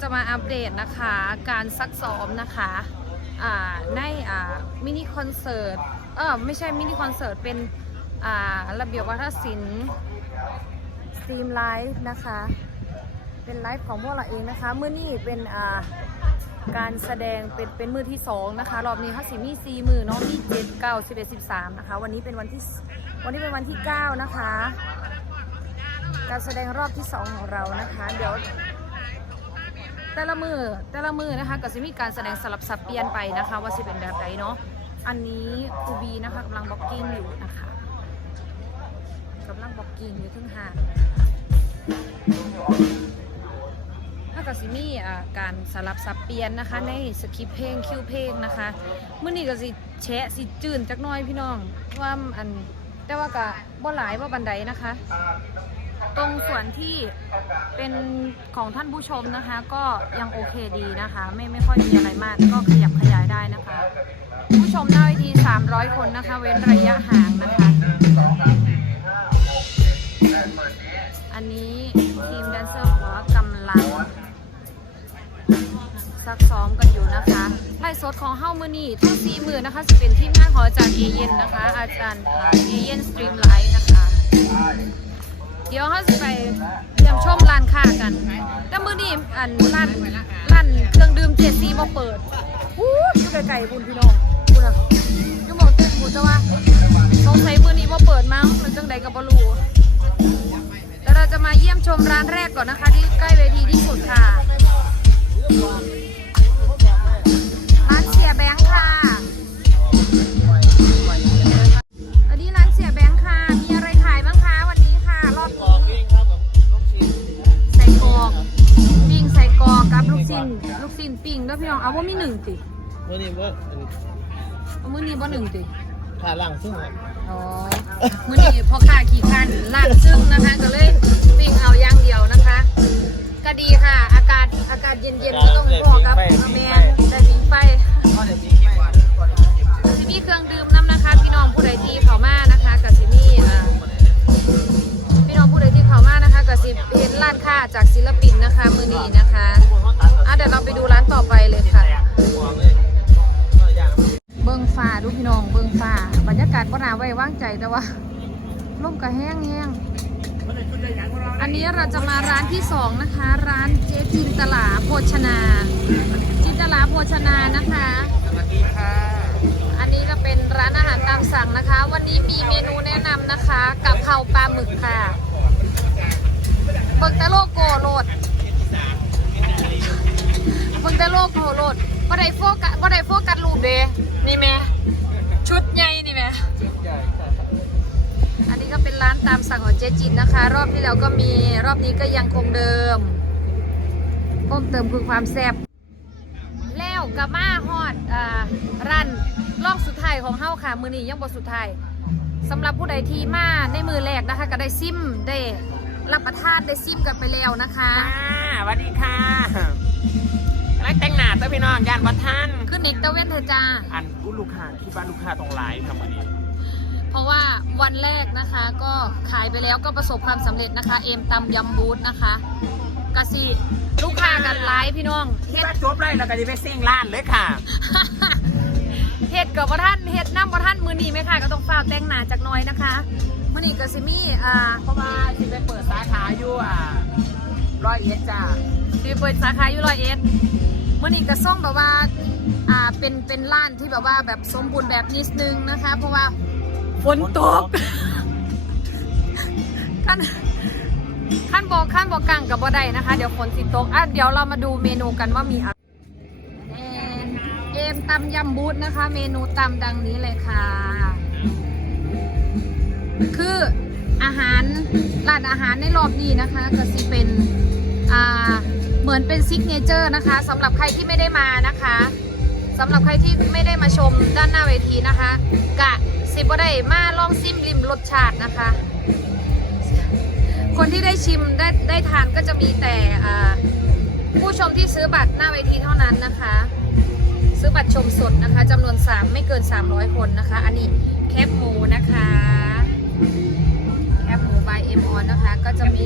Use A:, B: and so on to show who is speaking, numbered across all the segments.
A: จะมาอัปเดตนะคะการซักซ้อมนะคะอ่าในอ่ามินิคอนเสิร์ตเออไม่ใช่มินิคอนเสิร์ตเป็นอ่าระเบียบวัฒนศิลป์สตรีมไลฟ์นะคะ เป็นไลฟ์ของพวกเราเองนะคะเมื่อนี้เป็นอ่าการแสดงเป็นเป็นมือที่สองนะคะ รอบนี้เขาสิมีสี่มือน้องมีเจ็ดเก้าสิบเอ็ดสิบสามนะคะ วันนี้เป็นวันที่วันนี้เป็นวันที่เก้านะคะ การแสดงรอบที่สองของเรานะคะ เดี๋ยว แต่ละมือแต่ละมือนะคะก็จะมีการแสดงสลับสับเปลี่ยนไปนะคะ ว่าจะเป็นแบบไหนเนาะอันนี้ครูบีนะคะกำลังบล็อกกิ้งอยู่นะคะกำลังบล็อกกิ้งอยู่ทึ่งหางถ้ากับซิมีอ่าการสลับสับเปลี่ยนนะคะ ในสคริปเพลงคิวเพลงนะคะมื่อนี้ก็สิแชะสิจืนจักน้อยพี่น้องว่าอันแต่ว่าก็บ่หลายบ่าบันไดนะคะ ตรงส่วนที่เป็นของท่านผู้ชมนะคะ ก็ยังโอเคดีนะคะ ไม่ไม่ค่อยมีอะไรมากก็ขยับขยายได้นะคะ ผู้ชมหน้าเวที 300 คนนะคะ เว้นระยะห่างนะคะ อันนี้ทีมแดนเซอร์ของเรากำลังซักซ้อมกันอยู่นะคะไล่สดของเฮ้ามือนี่ทั้งสี่มือนะคะจะเป็นทีมงานของอาจารย์เอเย็นนะคะ อาจารย์เอเย็นสตรีมไลท์นะคะ เดี๋ยวเขาจะไปเยี่ยมชมร้านค้ากันแต่มื้อนี้อันร้านร้านเครื่องดื่มเจซีบ่เปิดวู้ยอยู่ไกลๆบุญพี่น้องบุญอะอยู่หมองตึกบุญจะว่าสงสัยมื้อนี้บ่เปิดมั้งหรือจังใดก็บ่รู้แต่เราจะมาเยี่ยมชมร้านแรกก่อนนะคะ ที่ใกล้เวทีที่สุดค่ะ เอามื้อนี้บ่หนึ่งติ
B: ขาล่างซึ่งครับ
A: อ๋อ มื้อนี้พอขาขี่าบรรยา
B: กา
A: ศบ่น่าไว้วางใจแต่ว่าลมก็แห้งแห้งอันนี้เราจะมาร้านที่สองนะคะ ร้านเจ๊จินตลาโภชนา จินตลาโภชนานะคะ
B: สวัสดีค่ะ
A: อันนี้ก็เป็นร้านอาหารตามสั่งนะคะ วันนี้มีเมนูแนะนำนะคะกะเพราปลาหมึกค่ะเบิกต่โลโก้โหลดเบิกต่โลโก้โหลดบ่ได้โฟกัสบ่ได้โฟกัสรูปเดนี่แม่ ชุดใหญ่นี่แม่
B: ใหญ่ค่ะ
A: อันนี้ก็เป็นร้านตามสั่งของเจ๊จินนะคะ รอบที่แล้วก็มีรอบนี้ก็ยังคงเดิมเพิ่มเติมคือความแซ่บแล้วกับมาฮอดอ่ารันรอบสุดท้ายของเฮาค่ะ มือนี้ยังบ่สุดท้ายสำหรับผู้ใดที่มาในมือแรกนะคะ ก็ได้ซิมได้รับประทานได้ซิมกันไปแล้วนะคะ
B: สวัสดีค่ะ ไล่แต่งหน้าตัวพี่น้องย่านวัดท่าน
A: ขึ้นนิกตะเว้นเธอะจ้า
B: อันกูลูกค้าที่บ้านลูกค้าตรงไลน์ทำวันนี้
A: เพราะว่าวันแรกนะคะก็ขายไปแล้วก็ประสบความสำเร็จนะคะ เอมตำยำบูธนะคะกะสิลูกค้ากันไลฟ์พี่น้องเฮ็ด
B: ถ้าจบเลยเราก็จะไปเซ็งร้านเลยค่ะ
A: เฮ็ดกับว่าท่านเฮ็ดน้ำว่าท่านมือนีไหมค่ะก็ต้องฝ้ากแต่งหน้าจากหน้อยนะคะมือนีกับซิมี่อ่า
B: เพราะว่าที่ไปเปิดสาขาอยู่อะร้อยเอ็ดจ้า
A: ดีเปิดสาขาอยู่ร้อยเอ็ด มือนีกับซ่องแบบว่าอ่าเป็นเป็นร้านที่แบบว่าแบบสมบูรณ์แบบนิดนึงนะคะ เพราะว่าฝนตกขั้นขั้นบอกขั้นบอกกังกับบ่ได้นะคะ เดี๋ยวฝนสิตกอะเดี๋ยวเรามาดูเมนูกันว่ามีอะไรเอ่อเอมตำยำบูธนะคะ เมนูตำดังนี้เลยค่ะ คืออาหารร้านอาหารในรอบนี้นะคะ ก็สิเป็นอ่า เหมือนเป็นซิกเนเจอร์นะคะสำหรับใครที่ไม่ได้มานะคะสำหรับใครที่ไม่ได้มาชมด้านหน้าเวทีนะคะ กะสิบได้มาลองซิมริมรสชาตินะคะ คนที่ได้ชิมได้ได้ทานก็จะมีแต่ผู้ชมที่ซื้อบัตรหน้าเวทีเท่านั้นนะคะ ซื้อบัตรชมสดนะคะจำนวน 3 ไม่เกิน 300 คนนะคะ อันนี้แคปหมูนะคะแคปหมูบายเอ็มออนนะคะก็จะมี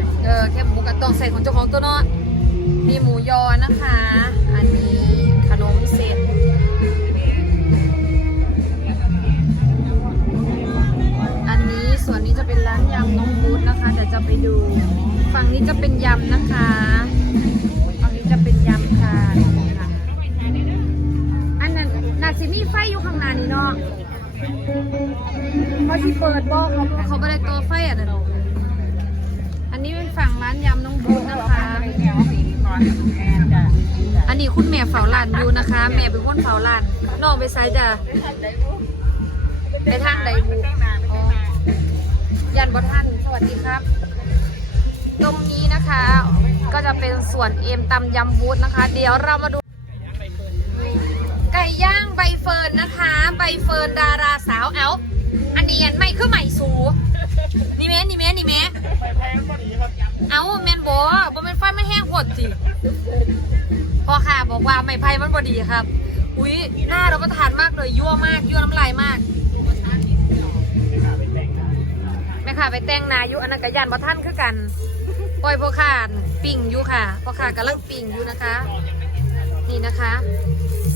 A: เออแค่หมูกับตองใส่ของเจ้าของตัวเนาะมีหมูยอนะคะ อันนี้ขนมเสร็จอันนี้ส่วนนี้จะเป็นร้านยำน้องบูธนะคะเดี๋ยวจะไปดู ฝั่งนี้จะเป็นยำนะคะ ฝั่งนี้จะเป็นยำค่ะอันนั้นนาซิมีไฟอยู่ข้างหน้านี่เนาะเขาที่เปิดบ่เขาเขาไม่ได้ตัวไฟอะนะอันนี้เป็น ฝั่งร้านยำน้องบูธนะคะ อันนี้คุณแม่เฝ้าร้านอยู่นะคะ แม่เป็นคนเฝ้าร้านน้องไปไซจะไปทางใดบุยันบท่านสวัสดีครับ ตรงนี้นะคะ ก็จะเป็นส่วนเอ็มตำยำบูธนะคะ เดี๋ยวเรามาดูไก่ย่างใบเฟิร์นนะคะ ใบเฟิร์นดาราสาวเอา อันนี้อันใหม่คือใหม่สูนี่แม่นี่แม่นี่แม่เอาแมนบอบอแมนไฟไม่แห้งหดสิพ่อค่ะบอกว่าไม่ไผ่มันบอดีครับ อุ้ยหน้าเราก็ทานมากเลยยั่วมากยั่วน้ำลายมากแม่ค่ะไปแต่งนายู่อันนั้นกยันบ่ท่านคือกันปล่อยพ่อข่านปิ่งอยู่ค่ะพ่อข่ากำลังปิ่งอยู่นะคะ นี่นะคะ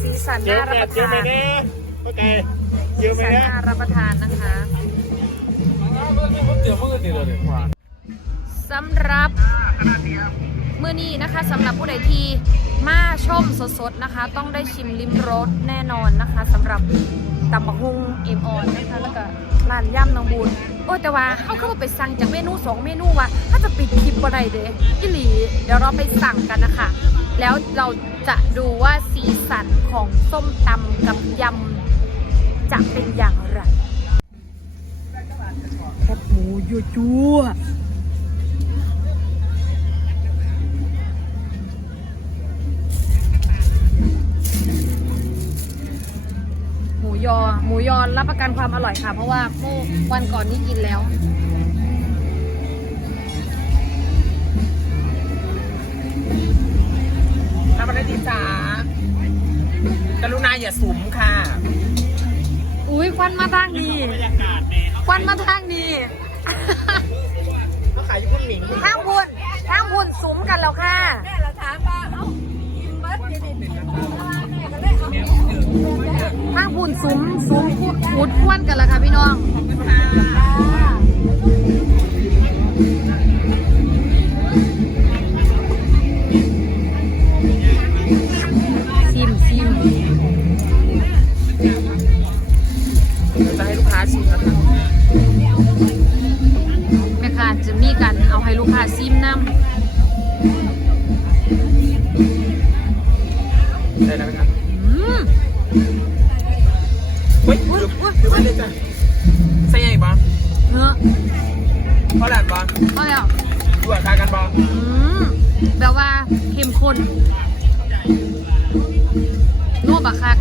A: สีสันน่ารับประ
B: เยอะ
A: ทาน
B: เนี่ยโอเค เย
A: สี
B: อะไหม
A: น
B: เนี่ย
A: น่ารับประทานนะคะสำหรับมื้อนี้นะคะสำหรับผู้ใดที่มาชมสดๆนะคะ ต้องได้ชิมลิมรสแน่นอนนะคะสำหรับตำบักฮุงเอ็มออนนะคะแล้วก็ร้านย่ำนองบูนโอ้แต่ว่าเขาก็ไปสั่งจากเมนูสองเมนูว่ะถ้าจะปิดคลิปบ่ได้เด้อีหลี เดี๋ยวเราไปสั่งกันนะคะ แล้วเราจะดูว่าสีสันของส้มตำกับยำ จะเป็นอย่างไรแคบหมูยั่วยั่วหมูยอ หมูยอรับประกันความอร่อยค่ะ เพราะว่าเมื่อวันก่อนนี้กินแล้ว
B: ทำอะไรดีจ๋ากรุณาอย่าสุมค่ะ
A: อุ้ยควันมาทางนี้
B: บรรยากาศเนี่ย
A: ควันมาทางนี้
B: เขาขายอยู่พุ่นหมิง
A: ข้างพุนข้างพุนสุมกันแล้วค่ะข้างพุนสุมสุมพูดพูดควนกันแล้วค่ะพี่น้องซิมซิม
B: นบ้าง
A: อืมแบบว่าเข้มข้นนัวบะคัก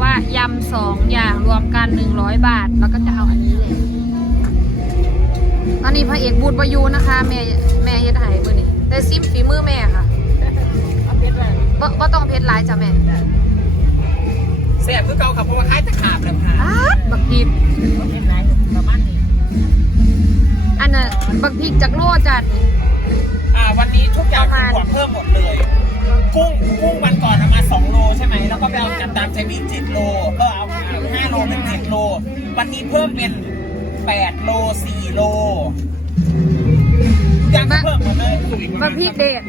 A: ว่ายำสองอย่างรวมกัน100บาท แล้วก็จะเอาอันนี้เลย ตอนนี้พระเอกบูธประยูนะคะ แม่แม่เฮ็ดให้เบอร์นี้แต่ซิมฝีมือแม่ค่ะบ่บ่ต้องเพชรหลายจ้ะแม่
B: เสียบคือเก่าครับเพราะว่าคล้ายตะขาบเลยค่ะ
A: อาดบักพริก
B: เป็นไรประมาณนี้
A: อันน่ะบักพริกจากโลจัด
B: อ่าวันนี้ทุกอย่าง
A: ประ
B: คือ
A: มาณ
B: บวกเพิ่มหมดเลย กุ้งกุ้งวันก่อนเอ แล้วก็ไปเอาจับตามใจมี7โลก็เอา5โลเป็น7โล วันนี้เพิ่มเป็น8โล4โลทุกอย่างก็เพิ่มหมดเลย
A: บักพริกเด็ด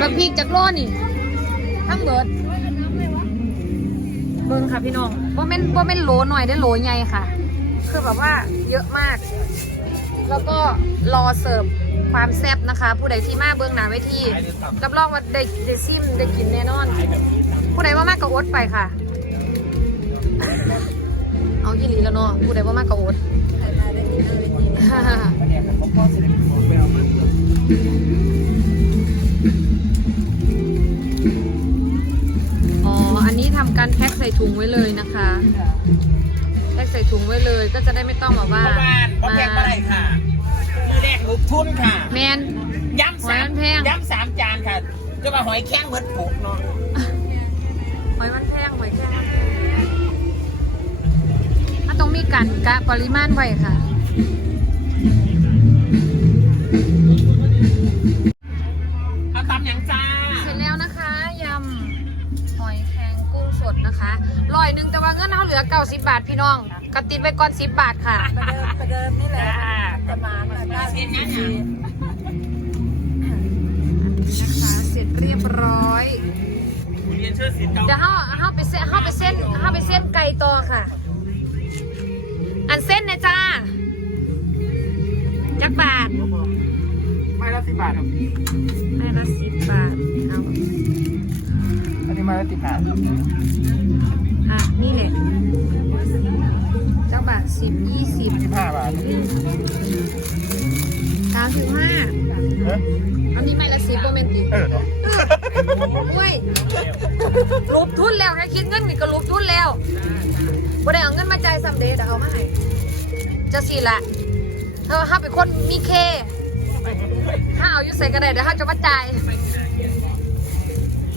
A: บักพริกจากโลนี่ทั้งเบิดเบิ่งค่ะพี่น้องว่าแม่นว่าแม่นโลหน่อยได้โลใหญ่ค่ะ คือแบบว่าเยอะมาก แล้วก็รอเสิร์ฟความแซ่บนะคะ ผู้ใดที่มาเบื้องหน้าเวทีรับรองว่าได้ได้ซิมได้กินแน่นอน ผู้ใดว่ามากก็อดไปค่ะ เอายี่หลีแล้วเนาะผู้ใดว่ามากก็อด
B: เนี่ยผมก็จะได้ไปเอามา
A: อ๋อ อันนี้ทำการแพ็คใส่ถุงไว้เลยนะคะ แพ็คใส่ถุงไว้เลยก็จะได้ไม่ต้องแบบว่า
B: เพราะว่าเพราะแพงเมื่อไรค่ะมือแรกลูกทุนค่ะ
A: แมน
B: ย้ำสามย้ำสามจานค่ะ จะมาหอยแข้งเหมือนผูกเนาะ
A: หอยมันแพงหอยแพงมันแพงมันต้องมีการกะปริมาณไว้ค่ะ
B: เอาตำอย่างจ้า
A: เสร็จแล้วนะคะยำหอยแครงกุ้งสดนะคะร้อยหนึ่งแต่ว่าเงินเขาเหลือเก้าสิบบาทพี่น้องกระติดไว้ก่อนสิบบาทค่ะ
C: ประเดิมประเดิมนี่แหละประมาณเก้าสิบนาที
A: นะคะเสร็จเรียบร้อย
B: เรียนเชิญสิทธิ์เก่า
A: เดี๋ยวเขาเขาไปเส้นเขาไปเส้นเขาไปเส้นไก่ต่อค่ะ อันเส้นนะจ้าจักบาท
B: ไม่ละสิบบาทครับ
A: ไม่ละสิบบาทเอา
B: อันนี้มาละสิบบาท
A: อะนี่แหละจักบาทสิบยี่สิบ
B: สิบห้าบาท
A: สามสิบห้า
B: เออ
A: อันนี้ไม่ละสิบโมเมนต์อีก
B: เออ เนาะ
A: เว้ยรูปทุนแล้วแค่คิดเงินนี่ก็รูปทุนแล้วบ่ได้เอาเงินมาจ่ายซัมเดย์แต่เอามาให้จะสี่ละเธอห้าเป็นคนมีเคถ้าเอาอยู่ใส่ก็ไดเดี๋ยวเขาจะมาจ่าย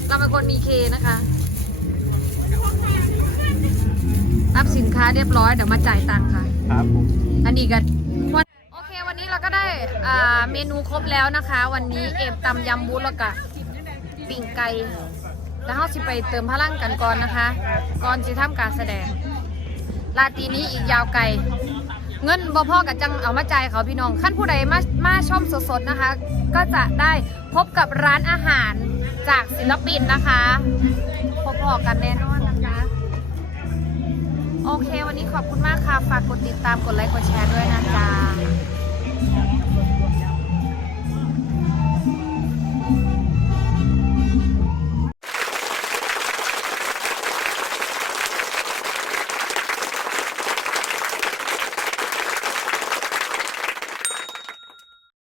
A: เราเป็นคนมีเคนะคะ รับสินค้าเรียบร้อยเดี๋ยวมาจ่ายตังค่ะ
B: ครับผม
A: อันนี้กันวันโอเควันนี้เราก็ได้อ่าเมนูครบแล้วนะคะ วันนี้เอฟตำยำบุญแล้วก็ ปิ่งไก่แล้วเราสิไปเติมพลังกันก่อนนะคะ ก่อนจะทำการแสดงลาตรีนี้อีกยาวไกล เงินบ่พ่อกับจังเอามาจ่ายเขาพี่น้องขั้นผู้ใดมามาชมสดๆนะคะ ก็จะได้พบกับร้านอาหารจากศิลปินนะคะพบๆกันแน่นอนนะคะ โอเค วันนี้ขอบคุณมากค่ะ ฝากกดติดตามกดไลค์กดแชร์ด้วยนะจ๊ะ